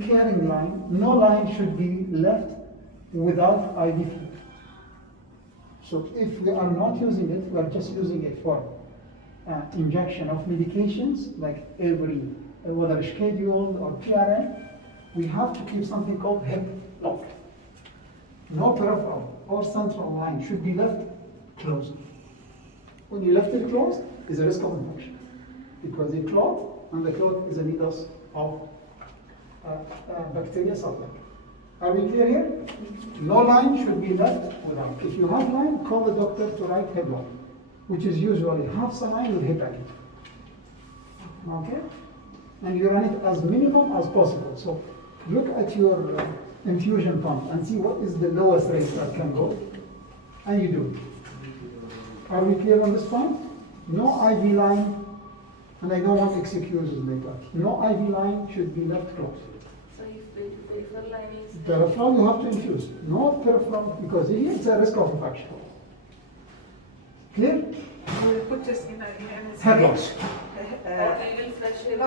carrying line, no line should be left without IV fluid. So if we are not using it, we are just using it for injection of medications, like every, whether scheduled or PRN, we have to keep something called hip lock. No peripheral or central line should be left closed. When you left it closed, is a risk of infection, because it clot, and the clot is a needles of bacteria subject. Are we clear here? No line should be left without. If you have line, call the doctor to write hip lock, which is usually half saline with heparin. Okay? And you run it as minimum as possible. So look at your infusion pump and see what is the lowest rate that can go, and you do. Are we clear on this point? No IV line, and I don't want excuses later. No IV line should be left closed. So if the peripheral line is... Peripheral, you have to infuse. No peripheral, because here it's a risk of infection. Clear? We will put this in a Head loss. we will flush it. No,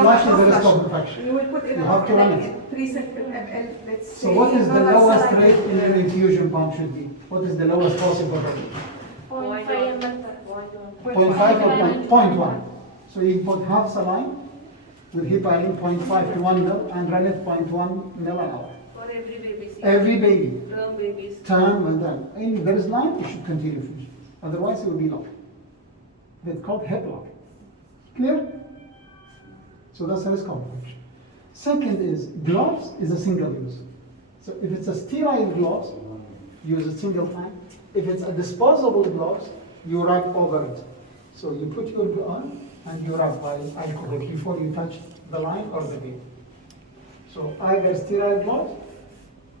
flush is a risk of infection. You will put in You have to run it. 3 ml, let's say. So what is the lowest rate in your infusion pump should be? What is the lowest possible rate? 0.5 ml. 0.5 or 0.1. So you put half saline with heparin 0.5 to 1 ml and run it 0.1 ml an hour. For every baby. Every baby. Term babies. Term and then. If there is line, you should continue fusion. Otherwise, it will be locked. It's called hip lock. Clear? So that's a risk of infection. Second is gloves is a single use. So if it's a sterile gloves, use a single time. If it's a disposable gloves, you rub over it. So you put your glove on and you rub by alcohol before you touch the line or the baby. So either sterile gloves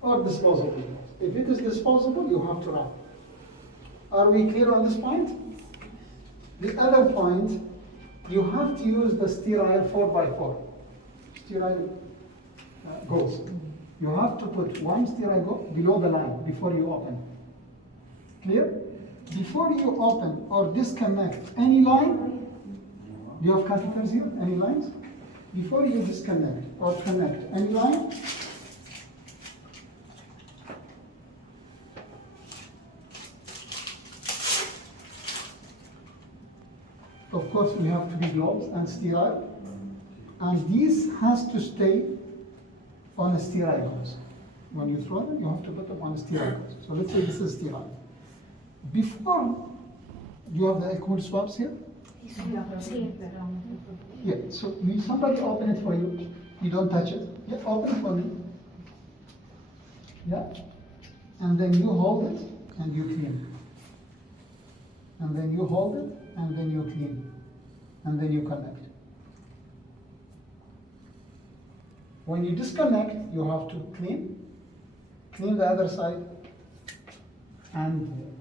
or disposable gloves. If it is disposable, you have to rub. Are we clear on this point? The other point, you have to use the sterile 4x4. Sterile gauze. You have to put one sterile gauze below the line before you open. Clear? Before you open or disconnect any line, do you have catheters here? Any lines? Before you disconnect or connect any line, of course we have to be gloves and sterile, and these has to stay on a sterile gauze. When you throw them, you have to put them on a sterile gauze. So let's say this is sterile. Before, you have the alcohol swabs here? Yeah, so will somebody open it for you? You don't touch it. Yeah, open it for me. Yeah? And then you hold it and you clean. And then you hold it and then you clean. And then you connect. When you disconnect, you have to clean the other side, and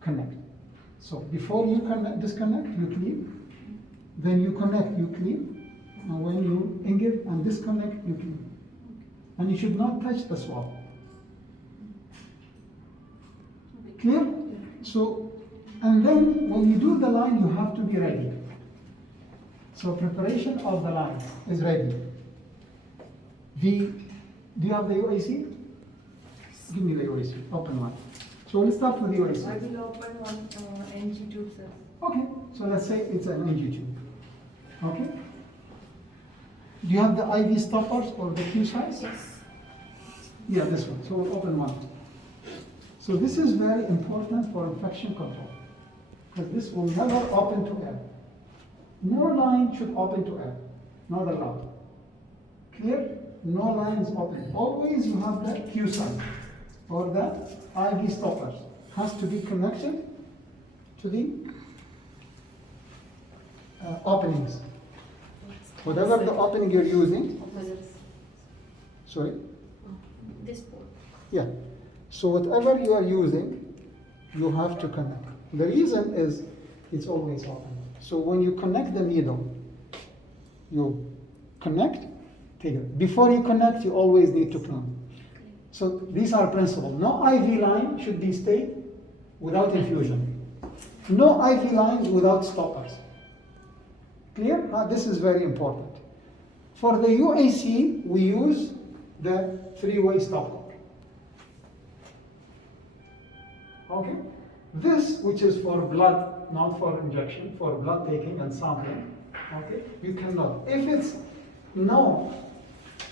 connect. So before you disconnect, you clean. Then you connect, you clean. And when you engage and disconnect, you clean. And you should not touch the swab. Clear? So, and then when you do the line, you have to be ready. So preparation of the line is ready. Do you have the UAC? Give me the UAC, open one. So we'll start with the UAC. I will open one NG tube, sir. Okay, so let's say it's an NG tube. Okay? Do you have the IV stoppers or the Q size? Yes. Yeah, this one. So we'll open one. So this is very important for infection control, because this will never open to air. No line should open to air, not allowed. Clear? No line is open. Always you have the Q side or the IV stoppers. Has to be connected to the openings. Whatever the opening you're using. Sorry? This port. Yeah. So whatever you are using, you have to connect. The reason is it's always open. So when you connect the needle, you connect, take it. Before you connect, you always need to clean. So these are principles. No IV line should be stayed without infusion. No IV lines without stoppers. Clear? This is very important. For the UAC, we use the three-way stopcock. Okay? This, which is for blood, not for injection, for blood taking and sampling, okay? You cannot. If it's no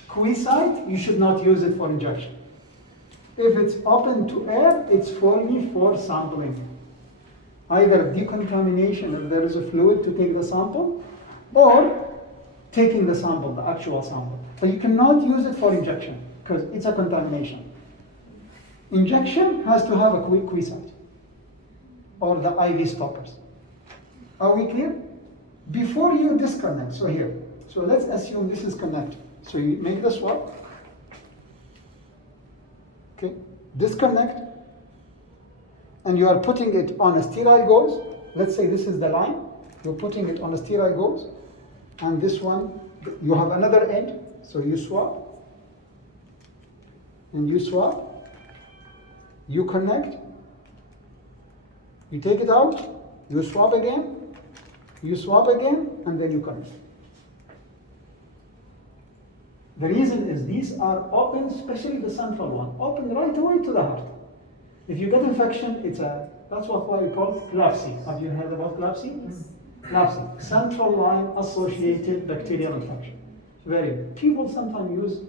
quiescite, you should not use it for injection. If it's open to air, it's only for sampling. Either decontamination if there is a fluid to take the sample, or taking the sample, the actual sample. But you cannot use it for injection because it's a contamination. Injection has to have a quiescite or the IV stoppers. Are we clear? Before you disconnect, so here, so let's assume this is connected. So you make the swap. Okay, disconnect, and you are putting it on a sterile gauze. Let's say this is the line. You're putting it on a sterile gauze, and this one, you have another end. So you swap, and you swap. You connect. You take it out. You swap again. You swap again, and then you connect. The reason is these are open, especially the central one, open right away to the heart. If you get infection, that's why we call it CLABSI. Have you heard about CLABSI? Yes. CLABSI, central line associated bacterial infection. Very good. People sometimes use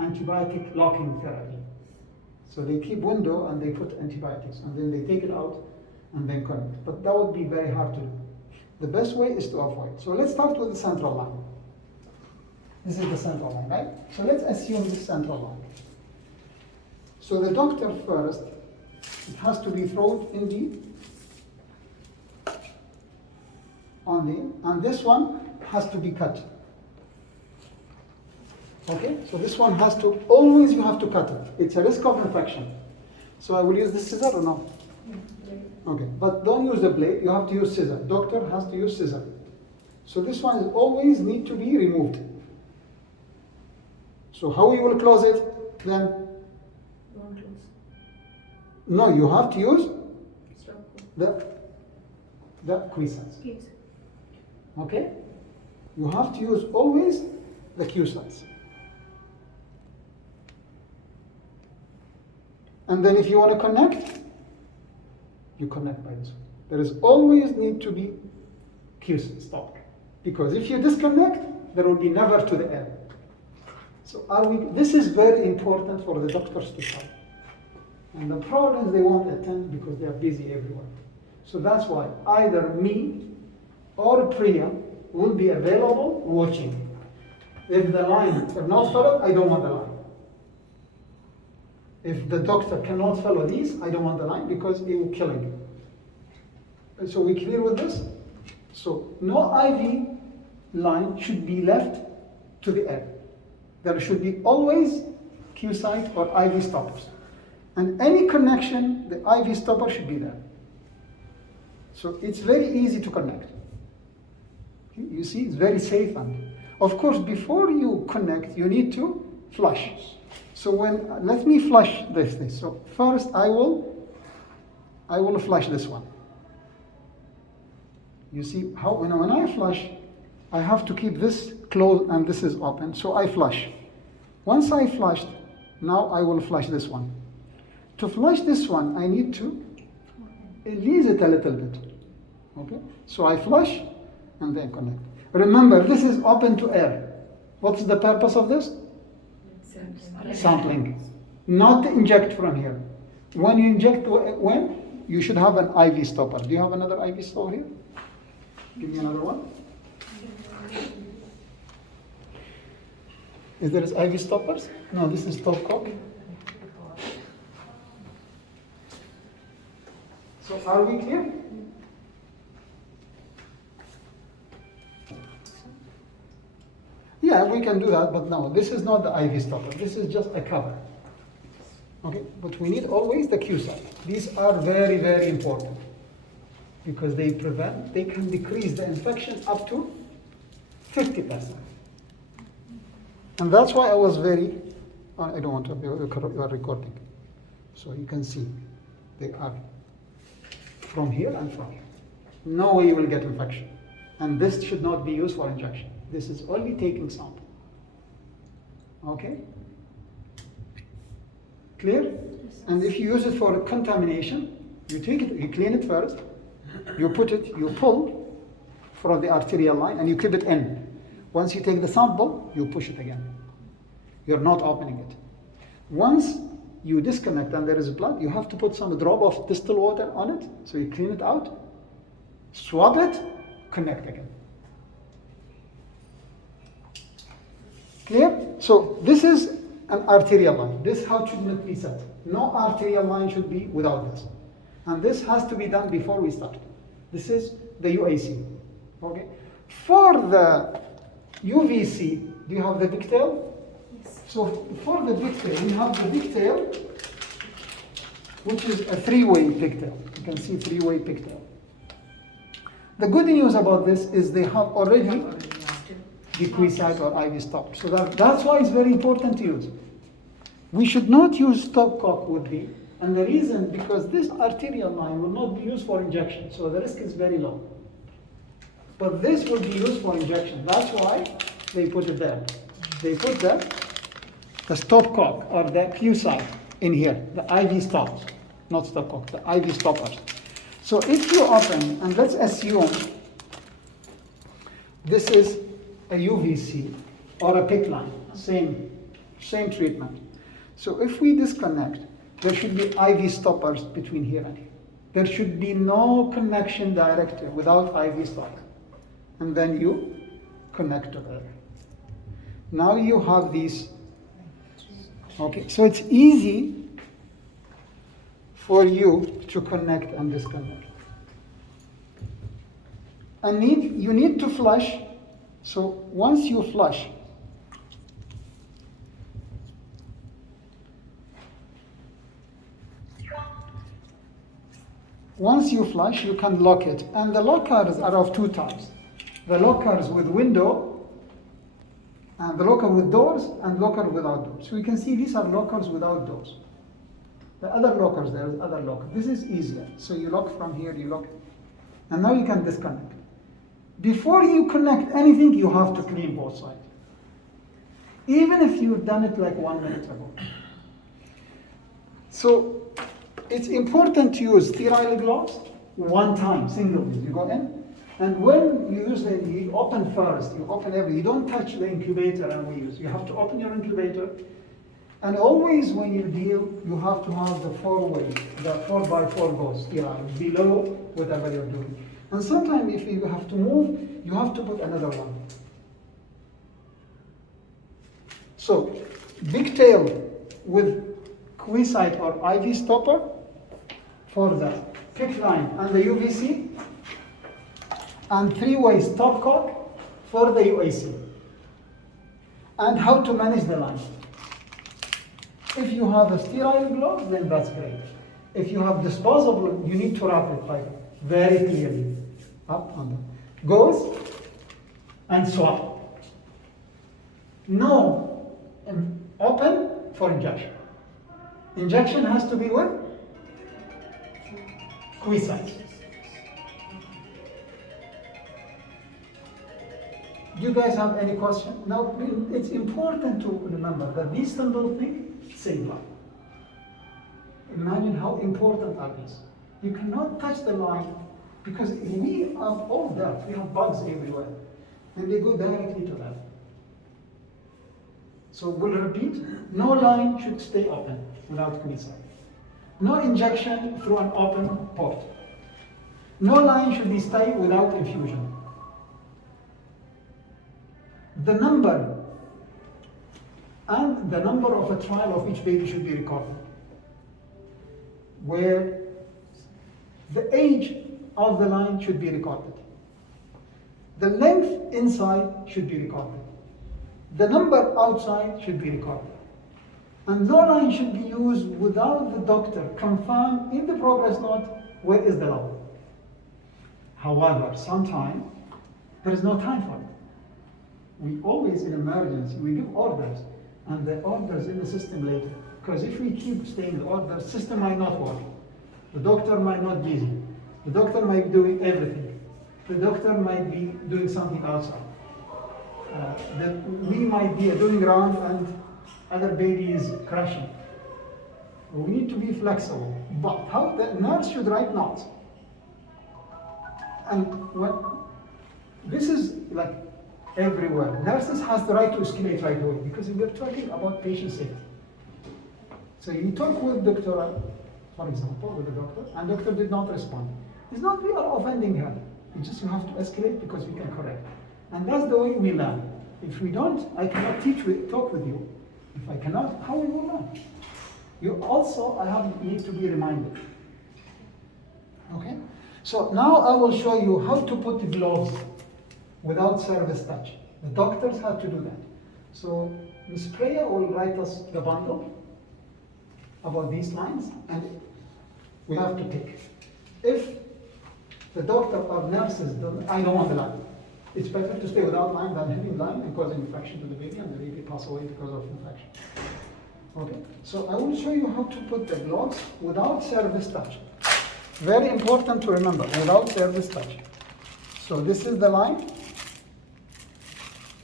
antibiotic blocking therapy. So they keep window and they put antibiotics and then they take it out and then connect. But that would be very hard to do. The best way is to avoid. So let's start with the central line. This is the central line, right? So let's assume this central line. So the doctor first, it has to be thrown in and this one has to be cut. Okay, so this one has to, always you have to cut it. It's a risk of infection. So I will use this scissor or no? Okay, but don't use the blade, you have to use scissor. Doctor has to use scissor. So this one is always need to be removed. So how you will close it then? Don't close. No, you have to use Stop. the quiescence. Yes. Okay? You have to use always the quiescence. And then if you want to connect, you connect by this one. There is always need to be quiescence stopped. Because if you disconnect, there will be never to the air. So this is very important for the doctors to try. And the problem is they won't attend because they are busy everywhere. So that's why either me or Priya will be available watching. If the line is not followed, I don't want the line. If the doctor cannot follow these, I don't want the line because it will kill him. So we clear with this? So no IV line should be left to the air. There should be always quiescite or IV stoppers. And any connection, the IV stopper should be there. So it's very easy to connect. You see, it's very safe. And of course, before you connect, you need to flush. So let me flush this. So first I will flush this one. You see how when I flush, I have to keep this closed and this is open. So I flush. Once I flushed, now I will flush this one. To flush this one, I need to release it a little bit. Okay? So I flush and then connect. Remember, this is open to air. What's the purpose of this? Sampling. Not to inject from here. When you inject, you should have an IV stopper. Do you have another IV stopper here? Give me another one. Is there IV stoppers? No, this is stopcock. So are we clear? Yeah, we can do that, but no, this is not the IV stopper. This is just a cover. Okay, but we need always the quiescite. These are very, very important because they can decrease the infection up to 50%. And that's why I was I don't want to, you are recording. So you can see, they are from here and from here. No way you will get infection. And this should not be used for injection. This is only taking sample. Okay? Clear? And if you use it for contamination, you take it, you clean it first, you put it, you pull from the arterial line and you keep it in. Once you take the sample, you push it again. You're not opening it. Once you disconnect and there is blood, you have to put some drop of distilled water on it. So you clean it out, swab it, connect again. Clear? So this is an arterial line. This how should not be set. No arterial line should be without this. And this has to be done before we start. This is the UAC. Okay? For the UVC, do you have the pigtail? Yes. So for the pigtail, we have the pigtail, which is a three-way pigtail. You can see three-way pigtail. The good news about this is they have already the quiescent or IV stop. So that's why it's very important to use. We should not use stopcock with the, and the reason, because this arterial line will not be used for injection, so the risk is very low. But this will be used for injection. That's why they put it there. They put the stopcock or the Q-side in here, the IV stops, not stopcock, the IV stoppers. So if you open, and let's assume this is a UVC or a PIC line, same treatment. So if we disconnect, there should be IV stoppers between here and here. There should be no connection directly without IV stop. And then you connect together. Now you have these. Okay, so it's easy for you to connect and disconnect. And you need to flush. So once you flush, you can lock it. And the lockers are of two types. The lockers with window, and the locker with doors, and locker without doors. So you can see these are lockers without doors. The other lockers, there is other locker. This is easier. So you lock from here, you lock, and now you can disconnect. Before you connect anything, you have to clean both sides. Even if you've done it like 1 minute ago. So it's important to use sterile gloves one time, single use. You go in, and when you use it, you open first, you open everything. You don't touch the incubator and we use. You have to open your incubator. And always when you deal, you have to have the 4-way, the 4x4 goes sterile, below whatever you're doing. And sometimes if you have to move, you have to put another one. So, pigtail with quiescent or IV stopper for the PIC line and the UVC, and 3-way stopcock for the UAC. And how to manage the line. If you have a sterile glove, then that's great. If you have disposable, you need to wrap it like very clearly. Up and down. Goes and swap. No open for injection. Injection has to be with quiescent. Do you guys have any question? Now, it's important to remember that these simple things save life. Imagine how important are these. You cannot touch the line because we are all dirt. We have bugs everywhere. And they go directly to that. So we'll repeat, no line should stay open without quiescent. No injection through an open port. No line should be stay without infusion. The number and the number of a trial of each baby should be recorded. Where the age of the line should be recorded. The length inside should be recorded. The number outside should be recorded. And no line should be used without the doctor confirm in the progress note where is the level. However, sometimes there is no time for it. We always, in emergency, we give orders, and the orders in the system later. Because if we keep staying in the order, the system might not work. The doctor might not be busy. The doctor might be doing everything. The doctor might be doing something outside. that we might be doing around and other baby is crashing. We need to be flexible. But how the nurse should write notes. And this is like everywhere. Nurses has the right to escalate right away because we're talking about patient safety. So you talk with doctor, for example, with the doctor, and doctor did not respond. It's not we are offending her. It's just you have to escalate because we can correct. And that's the way we learn. If we don't, I cannot talk with you. If I cannot, how will we learn? You also, need to be reminded. Okay? So now I will show you how to put the gloves without service touch. The doctors have to do that. So Ms. Priya will write us the bundle about these lines, and we have to pick. If the doctor or nurses don't, I don't want the line. It's better to stay without line than having line and causing infection to the baby and the baby pass away because of infection. Okay, so I will show you how to put the gloves without service touch. Very important to remember, without service touch. So this is the line,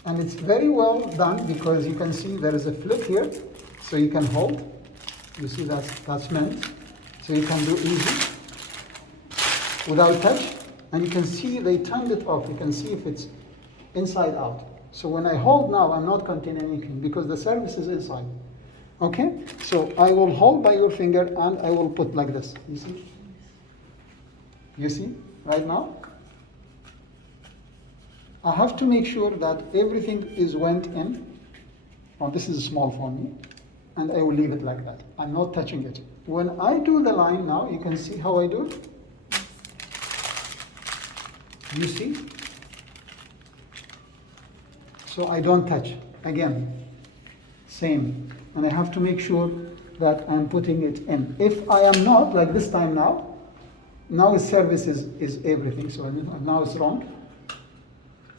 and it's very well done because you can see there is a flip here, so you can hold. You see that's meant, so you can do easy without touch, and you can see they turned it off. You can see if it's inside out. So when I hold now, I'm not containing anything because the service is inside. Okay, so I will hold by your finger and I will put like this. You see? You see right now? I have to make sure that everything is went in. Oh, this is small for me. And I will leave it like that. I'm not touching it. When I do the line now, you can see how I do it. You see? So I don't touch. Again, same. And I have to make sure that I'm putting it in. If I am not, like this time now service is everything. So now it's wrong.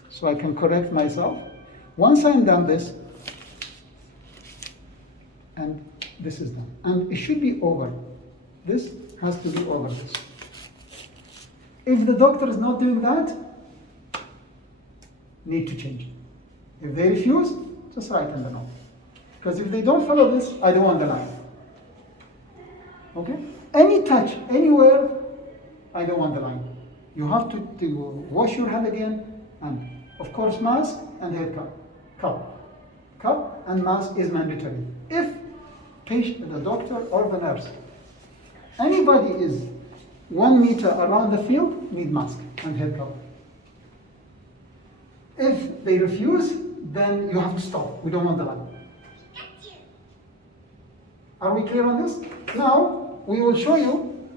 So I can correct myself. Once I'm done this, and this is done. And it should be over. This has to be over this. If the doctor is not doing that, need to change it. If they refuse, just write in the note. Because if they don't follow this, I don't want the line. Okay? Any touch, anywhere, I don't want the line. You have to wash your hand again, and of course mask and hair cup. Cup and mask is mandatory. If the doctor or the nurse, anybody is 1 meter around the field, need mask and hair cover. If they refuse, then you have to stop. We don't want the line. Are we clear on this? Now, we will show you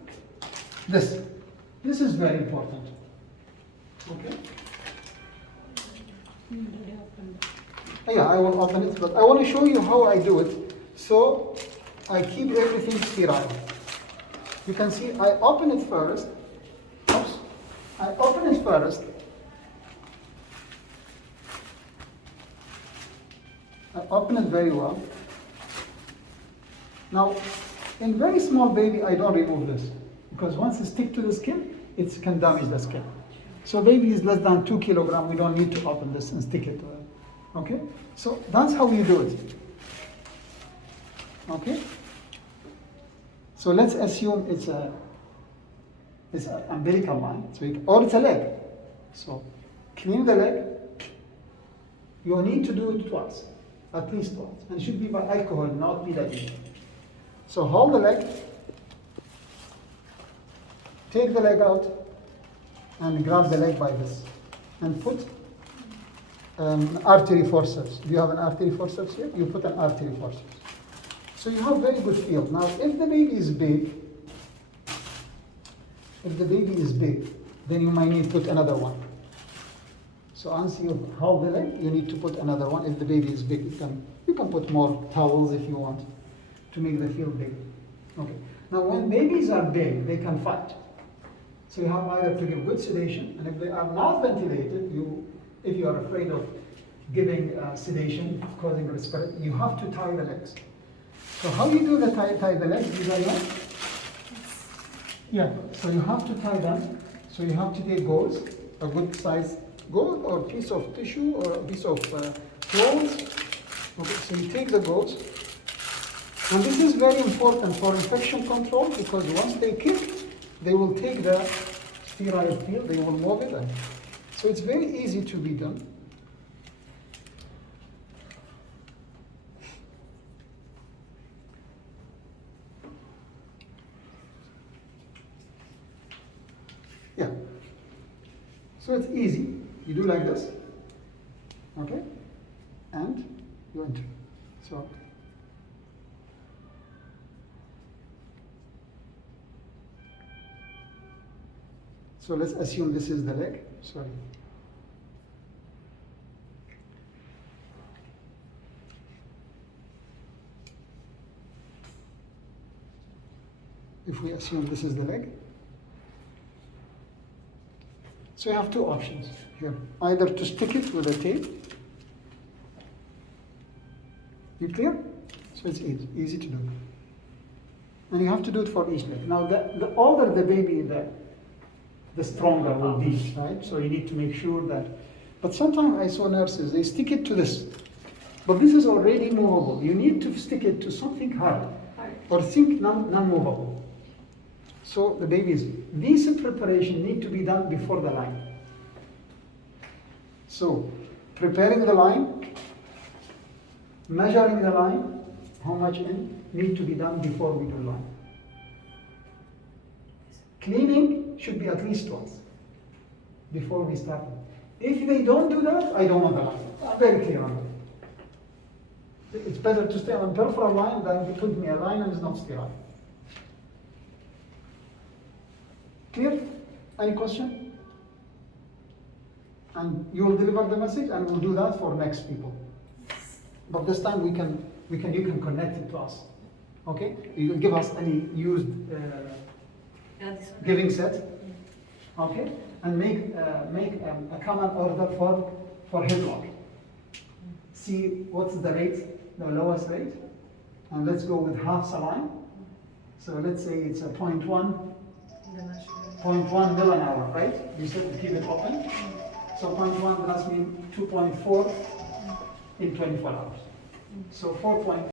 this. This is very important. Okay? Yeah, I will open it, but I want to show you how I do it. So, I keep everything sterile. You can see I open it first. Oops. I open it first. I open it very well. Now, in very small baby, I don't remove this because once it sticks to the skin, it can damage the skin. So baby is less than 2 kilograms. We don't need to open this and stick it to it. Okay? So that's how you do it. Okay? So let's assume it's an umbilical line, or it's a leg. So clean the leg. You need to do it twice, at least twice. And it should be by alcohol, not betadine. So hold the leg, take the leg out, and grab the leg by this, and put artery forceps. Do you have an artery forceps here? You put an artery forceps. So you have very good feel. Now, if the baby is big, then you might need to put another one. So once you hold the leg, you need to put another one. If the baby is big, you can put more towels if you want to make the feel big. Okay. Now, when babies are big, they can fight. So you have either to give good sedation, and if they are not ventilated, if you are afraid of giving sedation causing respiratory, you have to tie the legs. So how you do the tie the legs? These are yours? Yeah. So you have to tie them. So you have to take gauze, a good size gauze or piece of tissue or a piece of cloth. Okay, so you take the gauze. And this is very important for infection control because once they kick, they will take the sterile peel, they will move it. So it's very easy to be done. Yeah. So it's easy. You do like this. Okay? And you enter. So let's assume this is the leg. Sorry. If we assume this is the leg. So you have two options here. Either to stick it with a tape. You clear? So it's easy to do. And you have to do it for each leg. Now the older the baby, the stronger will be, right? So you need to make sure that, but sometimes I saw nurses, they stick it to this, but this is already movable. You need to stick it to something hard, or think non-movable. So the babies, these preparation need to be done before the line. So preparing the line, measuring the line, how much in, need to be done before we do line. Cleaning should be at least twice before we start. If they don't do that, I don't want the line. I'm very clear on that. It's better to stay on peripheral line than to put me a line and it's not sterile. Clear? Any question? And you will deliver the message and we'll do that for next people. But this time you can connect it to us. Okay? You can give us any used giving set. Okay? And make a common order for headlock. See what's the rate, the lowest rate. And let's go with half saline. So let's say it's a 0.1 mil an hour, right? You said to keep it open. So 0.1 does mean 2.4 in 24 hours. So 4.4